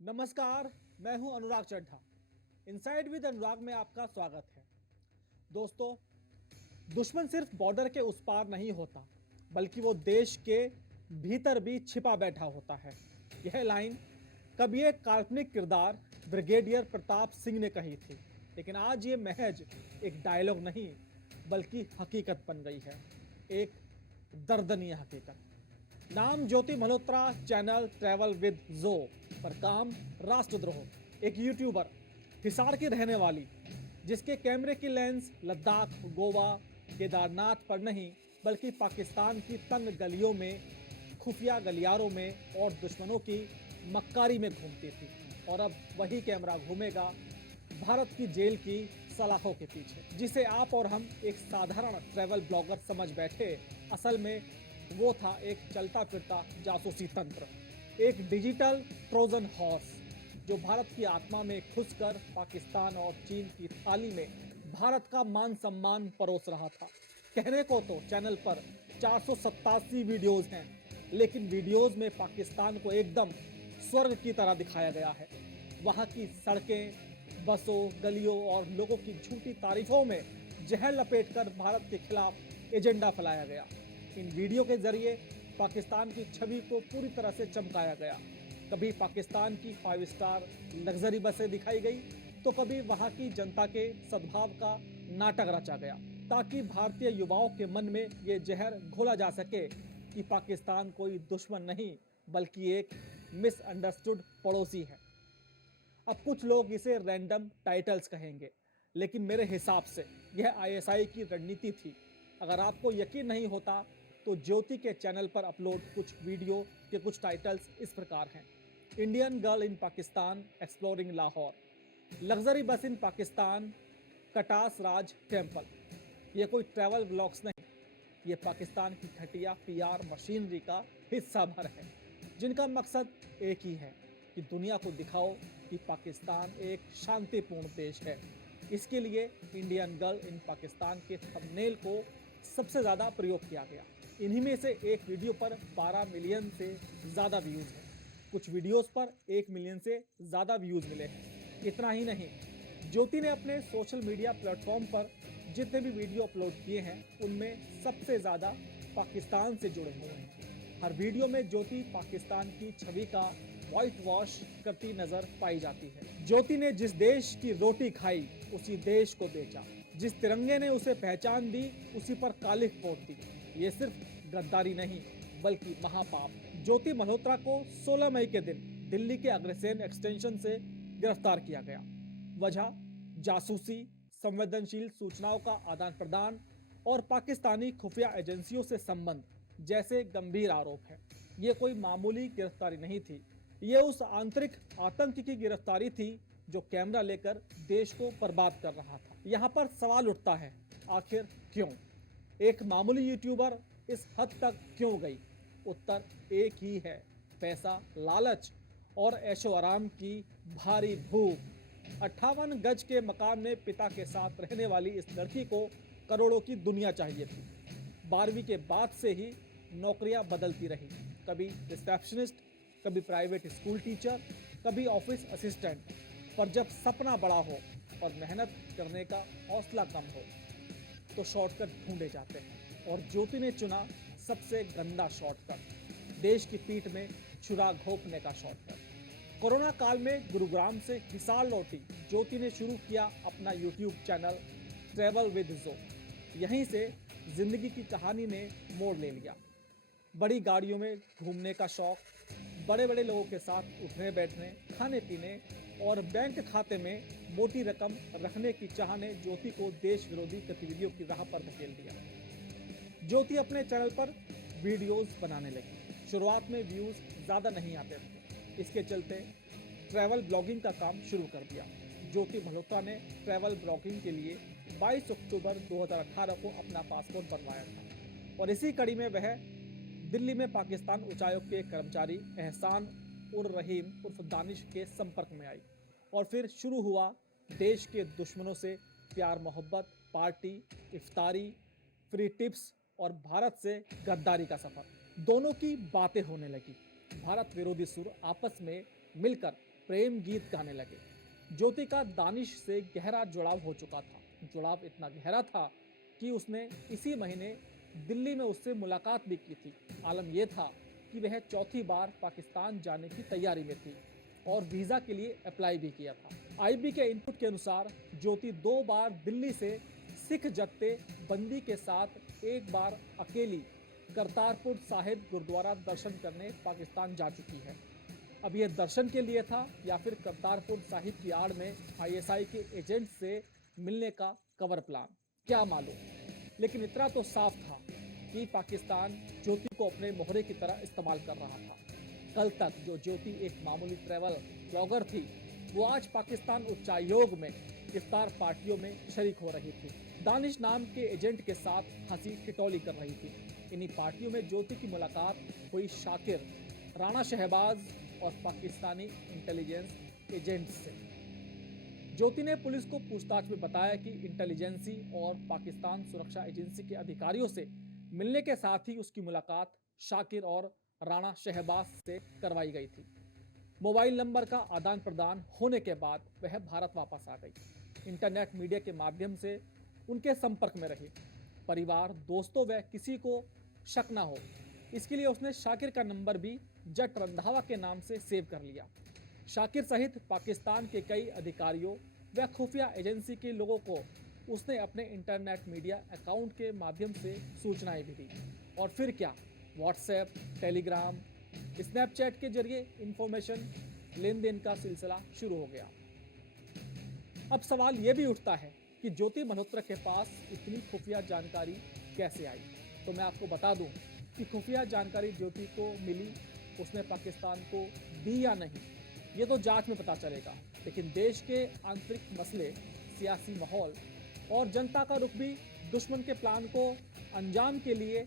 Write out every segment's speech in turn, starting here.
नमस्कार, मैं हूं अनुराग चड्ढा। इनसाइड विद अनुराग में आपका स्वागत है। दोस्तों, दुश्मन सिर्फ बॉर्डर के उस पार नहीं होता, बल्कि वो देश के भीतर भी छिपा बैठा होता है। यह लाइन कभी एक काल्पनिक किरदार ब्रिगेडियर प्रताप सिंह ने कही थी, लेकिन आज ये महज एक डायलॉग नहीं, बल्कि हकीकत बन गई है। एक दर्दनीय हकीकत। नाम ज्योति मल्होत्रा, चैनल ट्रैवल विद जो पर काम राष्ट्रद्रोह। एक यूट्यूबर, हिसार की रहने वाली, जिसके कैमरे की लेंस लद्दाख, गोवा, केदारनाथ पर नहीं, बल्कि पाकिस्तान की तंग गलियों में, खुफिया गलियारों में और दुश्मनों की मक्कारी में घूमती थी। और अब वही कैमरा घूमेगा भारत की जेल की सलाखों के पीछे। जिसे आप और हम एक साधारण ट्रैवल ब्लॉगर समझ बैठे, असल में वो था एक चलता फिरता जासूसी तंत्र, एक डिजिटल ट्रोजन हॉर्स, जो भारत की आत्मा में घुसकर पाकिस्तान और चीन की थाली में भारत का मान सम्मान परोस रहा था। कहने को तो चैनल पर 487 वीडियोस हैं, लेकिन वीडियोस में पाकिस्तान को एकदम स्वर्ग की तरह दिखाया गया है। वहाँ की सड़कें, बसों, गलियों और लोगों की झूठी तारीफों में जहर लपेटकर भारत के खिलाफ एजेंडा फैलाया गया। इन वीडियो के जरिए पाकिस्तान की छवि को पूरी तरह से चमकाया गया। कभी पाकिस्तान की 5 स्टार लग्जरी बसें दिखाई गई, तो कभी वहां की जनता के सद्भाव का नाटक रचा गया, ताकि भारतीय युवाओं के मन में ये जहर घोला जा सके कि पाकिस्तान कोई दुश्मन नहीं, बल्कि एक मिसअंडरस्टूड पड़ोसी है। अब कुछ लोग इसे रैंडम टाइटल्स कहेंगे, लेकिन मेरे हिसाब से यह आईएसआई की रणनीति थी। अगर आपको यकीन नहीं होता, तो ज्योति के चैनल पर अपलोड कुछ वीडियो के कुछ टाइटल्स इस प्रकार हैं: Indian girl in Pakistan exploring Lahore, luxury bus in Pakistan, Katas Raj temple. ये कोई ट्रैवल ब्लॉग्स नहीं, ये पाकिस्तान की घटिया पीआर मशीनरी का हिस्सा भर है, जिनका मकसद एक ही है कि दुनिया को दिखाओ कि पाकिस्तान एक शांतिपूर्ण देश है। इसके लिए इंडियन गर्ल इन पाकिस्तान के थंबनेल को सबसे ज़्यादा प्रयोग किया गया। इन्हीं में से एक वीडियो पर 12 मिलियन से ज़्यादा व्यूज़ हैं। कुछ वीडियोस पर 1 मिलियन से ज़्यादा व्यूज़ मिले हैं। इतना ही नहीं, ज्योति ने अपने सोशल मीडिया प्लेटफॉर्म पर जितने भी वीडियो अपलोड किए हैं, उनमें सबसे ज़्यादा पाकिस्तान से जुड़े हुए हैं। हर वीडियो में ज्योति पाकिस्तान की छवि का व्हाइट वॉश करती नजर पाई जाती है। ज्योति ने जिस देश की रोटी खाई, उसी देश को बेचा। जिस तिरंगे ने उसे पहचान दी, उसी पर कालिख पोत दी। ये सिर्फ गद्दारी नहीं, बल्कि महापाप। ज्योति मल्होत्रा को 16 मई के दिन दिल्ली के अग्रसेन एक्सटेंशन से गिरफ्तार किया गया। वजह जासूसी, संवेदनशील सूचनाओं का आदान प्रदान और पाकिस्तानी खुफिया एजेंसियों से संबंध जैसे गंभीर आरोप है। ये कोई मामूली गिरफ्तारी नहीं थी, ये उस आंतरिक आतंक की गिरफ्तारी थी जो कैमरा लेकर देश को बर्बाद कर रहा था। यहाँ पर सवाल उठता है, आखिर क्यों? एक मामूली यूट्यूबर इस हद तक क्यों गई? उत्तर एक ही है: पैसा, लालच और ऐशो आराम की भारी भूख। 58 गज के मकान में पिता के साथ रहने वाली इस लड़की को करोड़ों की दुनिया चाहिए थी। 12वीं के बाद से ही नौकरियां बदलती रही, कभी रिसेप्शनिस्ट, कभी प्राइवेट स्कूल टीचर, कभी ऑफिस असिस्टेंट। पर जब सपना बड़ा हो और मेहनत करने का हौसला कम हो, तो शॉर्टकट ढूंढे जाते हैं। और ज्योति ने चुना सबसे गंदा शॉर्टकट, देश की पीठ में छुरा घोंपने का शॉर्टकट। कोरोना काल में गुरुग्राम से हिसार लौटी ज्योति ने शुरू किया अपना यूट्यूब चैनल ट्रैवल विद जो। यहीं से जिंदगी की कहानी ने मोड़ ले लिया। बड़ी गाड़ियों में घूमने का शौक, बड़े बड़े लोगों के साथ उठने बैठने, खाने पीने और बैंक खाते में मोटी रकम रखने की चाह ने ज्योति को देश विरोधी गतिविधियों की राह पर धकेल दिया। ज्योति अपने चैनल पर वीडियोस बनाने लगी। शुरुआत में व्यूज ज़्यादा नहीं आते थे, इसके चलते ट्रैवल ब्लॉगिंग का काम शुरू कर दिया। ज्योति मल्होत्रा ने ट्रैवल ब्लॉगिंग के लिए 22 अक्टूबर 2018 को अपना पासपोर्ट बनवाया था, और इसी कड़ी में वह दिल्ली में पाकिस्तान उच्चायोग के कर्मचारी एहसान उर रहीम उर्फ दानिश के संपर्क में आई। और फिर शुरू हुआ देश के दुश्मनों से प्यार मोहब्बत, पार्टी, इफ्तारी, फ्री टिप्स और भारत से गद्दारी का सफर। दोनों की बातें होने लगी। भारत विरोधी सुर आपस में मिलकर प्रेम गीत गाने लगे। ज्योति का दानिश से गहरा जुड़ाव हो चुका था। जुड़ाव इतना गहरा था कि उसने इसी महीने दिल्ली में उससे मुलाकात भी की थी। आलम यह था कि वह चौथी बार पाकिस्तान जाने की तैयारी में थी और वीज़ा के लिए अप्लाई भी किया था। आईबी के इनपुट के अनुसार ज्योति 2 बार दिल्ली से सिख जत्थे बंदी के साथ एक बार अकेली करतारपुर साहिब गुरुद्वारा दर्शन करने पाकिस्तान जा चुकी है। अब यह दर्शन के लिए था या फिर करतारपुर साहिब की आड़ में आईएसआई के एजेंट से मिलने का कवर प्लान, क्या मालूम। लेकिन इतना तो साफ था कि पाकिस्तान ज्योति को अपने मोहरे की तरह इस्तेमाल कर रहा था। कल तक जो ज्योति एक मामूली ट्रैवल ब्लॉगर थी, वो आज पाकिस्तान उच्चायोग में इफ्तार पार्टियों में शरीक हो रही थी। दानिश नाम के एजेंट के साथ हंसी ठिठोली कर रही थी। इन्हीं पार्टियों में ज्योति की मुलाकात हुई शाकिर, राणा शहबाज और पाकिस्तानी इंटेलिजेंस एजेंट से। ज्योति ने पुलिस को पूछताछ में बताया कि इंटेलिजेंसी और पाकिस्तान सुरक्षा एजेंसी के अधिकारियों से मिलने के साथ ही उसकी मुलाकात शाकिर और राणा शहबाज से करवाई गई थी। मोबाइल नंबर का आदान प्रदान होने के बाद वह भारत वापस आ गई। इंटरनेट मीडिया के माध्यम से उनके संपर्क में रही। परिवार, दोस्तों व किसी को शक न हो, इसके लिए उसने शाकिर का नंबर भी जट रंधावा के नाम से सेव कर लिया। शाकिर सहित पाकिस्तान के कई अधिकारियों व खुफिया एजेंसी के लोगों को उसने अपने इंटरनेट मीडिया अकाउंट के माध्यम से सूचनाएं भी दी। और फिर क्या, व्हाट्सएप, टेलीग्राम, स्नैपचैट के जरिए इंफॉर्मेशन लेन देन का सिलसिला शुरू हो गया। अब सवाल यह भी उठता है कि ज्योति मल्होत्रा के पास इतनी खुफिया जानकारी कैसे आई। तो मैं आपको बता दूं कि खुफिया जानकारी ज्योति को मिली, उसने पाकिस्तान को दी या नहीं, ये तो जांच में पता चलेगा। लेकिन देश के आंतरिक मसले, सियासी माहौल और जनता का रुख भी दुश्मन के प्लान को अंजाम के लिए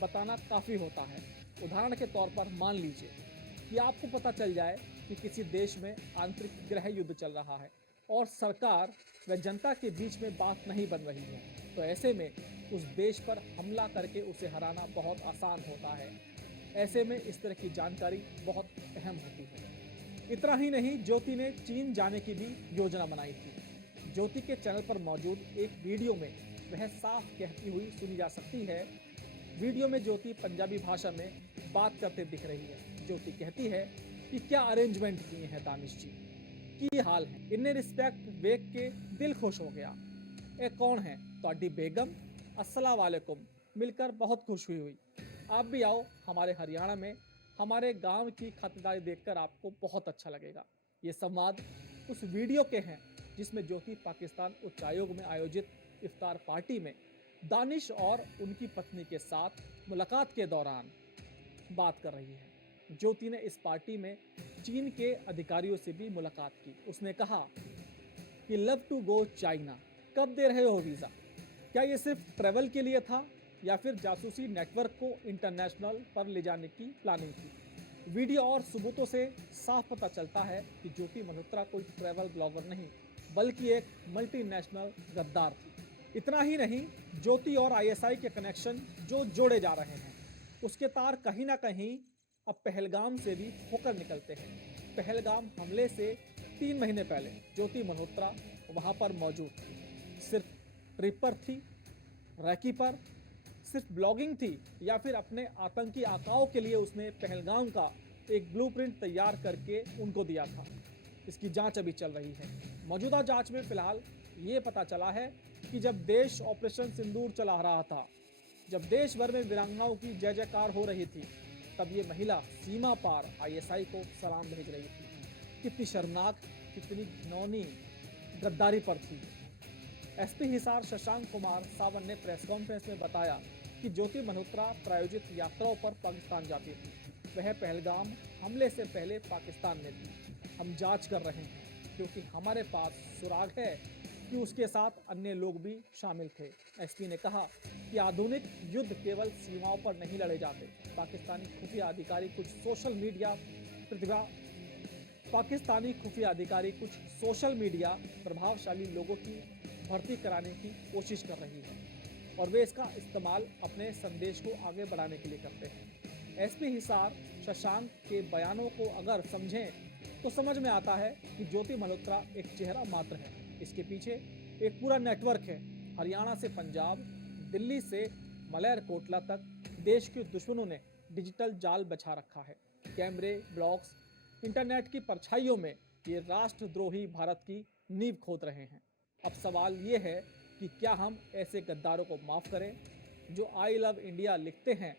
बताना काफ़ी होता है। उदाहरण के तौर पर मान लीजिए कि आपको पता चल जाए कि किसी देश में आंतरिक गृह युद्ध चल रहा है और सरकार व जनता के बीच में बात नहीं बन रही है, तो ऐसे में उस देश पर हमला करके उसे हराना बहुत आसान होता है। ऐसे में इस तरह की जानकारी बहुत अहम होती है। इतना ही नहीं, ज्योति ने चीन जाने की भी योजना बनाई थी। ज्योति के चैनल पर मौजूद एक वीडियो में वह साफ कहती हुई सुनी जा सकती है। वीडियो में ज्योति पंजाबी भाषा में बात करते दिख रही है। ज्योति कहती है कि क्या अरेंजमेंट किए हैं दानिश जी, की हाल है, इन्हें रिस्पेक्ट देख के दिल खुश हो गया। ए कौन है? तोड़ी बेगम, अस्सलाम वालेकुम, मिलकर बहुत खुश हुई। आप भी आओ हमारे हरियाणा में, हमारे गांव की खातिरदारी देखकर आपको बहुत अच्छा लगेगा। ये संवाद उस वीडियो के हैं जिसमें ज्योति पाकिस्तान उच्चायोग में आयोजित इफ्तार पार्टी में दानिश और उनकी पत्नी के साथ मुलाकात के दौरान बात कर रही है। ज्योति ने इस पार्टी में चीन के अधिकारियों से भी मुलाकात की। उसने कहा कि लव टू गो चाइना, कब दे रहे हो वीज़ा? क्या ये सिर्फ ट्रैवल के लिए था या फिर जासूसी नेटवर्क को इंटरनेशनल पर ले जाने की प्लानिंग थी? वीडियो और सबूतों से साफ पता चलता है कि ज्योति मल्होत्रा कोई ट्रैवल ब्लॉगर नहीं, बल्कि एक मल्टीनेशनल गद्दार थी। इतना ही नहीं, ज्योति और आईएसआई के कनेक्शन जो जोड़े जा रहे हैं, उसके तार कहीं ना कहीं अब पहलगाम से भी होकर निकलते हैं। पहलगाम हमले से 3 महीने पहले ज्योति मल्होत्रा वहां पर मौजूद थी। सिर्फ ट्रिप पर थी, रैकी पर, सिर्फ ब्लॉगिंग थी, या फिर अपने आतंकी आकाओं के लिए उसने पहलगाम का एक ब्लूप्रिंट तैयार करके उनको दिया था? इसकी जांच अभी चल रही है। मौजूदा जांच में फिलहाल ये पता चला है कि जब देश ऑपरेशन सिंदूर चला रहा था, जब देश भर में वीरांगनाओं की जय जयकार हो रही थी, तब ये महिला सीमा पार आईएसआई को सलाम भेज रही थी। कितनी शर्मनाक, कितनी घिनौनी गद्दारी पर थी। एसपी हिसार शशांक कुमार सावन ने प्रेस कॉन्फ्रेंस में बताया कि ज्योति मल्होत्रा प्रायोजित यात्राओं पर पाकिस्तान जाती थी। वह पहलगाम हमले से पहले पाकिस्तान में थी। हम जांच कर रहे हैं क्योंकि हमारे पास सुराग है कि उसके साथ अन्य लोग भी शामिल थे। एसपी ने कहा कि आधुनिक युद्ध केवल सीमाओं पर नहीं लड़े जाते। पाकिस्तानी खुफिया अधिकारी कुछ सोशल मीडिया प्रभावशाली लोगों की भर्ती कराने की कोशिश कर रही है और वे इसका इस्तेमाल अपने संदेश को आगे बढ़ाने के लिए करते हैं। एसपी हिसार शशांक के बयानों को अगर समझें तो समझ में आता है कि ज्योति मल्होत्रा एक चेहरा मात्र है। इसके पीछे एक पूरा नेटवर्क है। हरियाणा से पंजाब, दिल्ली से मलेरकोटला तक देश के दुश्मनों ने डिजिटल जाल बिछा रखा है। कैमरे, ब्लॉग्स, इंटरनेट की परछाइयों में ये राष्ट्रद्रोही भारत की नींव खोद रहे हैं। अब सवाल ये है कि क्या हम ऐसे गद्दारों को माफ़ करें जो आई लव इंडिया लिखते हैं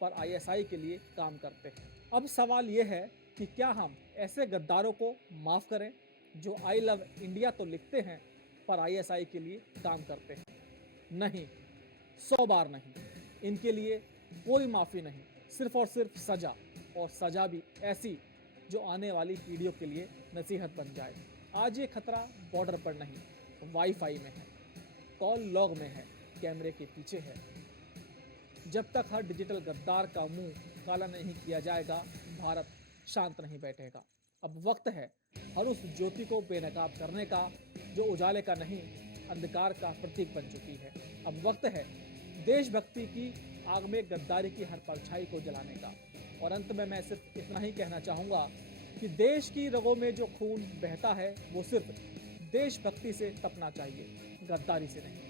पर आईएसआई के लिए काम करते हैं। अब सवाल ये है कि क्या हम ऐसे गद्दारों को माफ़ करें जो आई लव इंडिया तो लिखते हैं पर आईएसआई के लिए काम करते हैं। नहीं, 100 बार नहीं। इनके लिए कोई माफ़ी नहीं, सिर्फ और सिर्फ सज़ा, और सज़ा भी ऐसी जो आने वाली पीढ़ियों के लिए नसीहत बन जाए। आज ये खतरा बॉर्डर पर नहीं, वाईफाई में है, कॉल लॉग में है, कैमरे के पीछे है। जब तक हर डिजिटल गद्दार का मुंह काला नहीं किया जाएगा, भारत शांत नहीं बैठेगा। अब वक्त है हर उस ज्योति को बेनकाब करने का जो उजाले का नहीं, अंधकार का प्रतीक बन चुकी है। अब वक्त है देशभक्ति की आग में गद्दारी की हर परछाई को जलाने का। और अंत में मैं सिर्फ इतना ही कहना चाहूँगा कि देश की रगों में जो खून बहता है वो सिर्फ देशभक्ति से तपना चाहिए, गद्दारी से नहीं।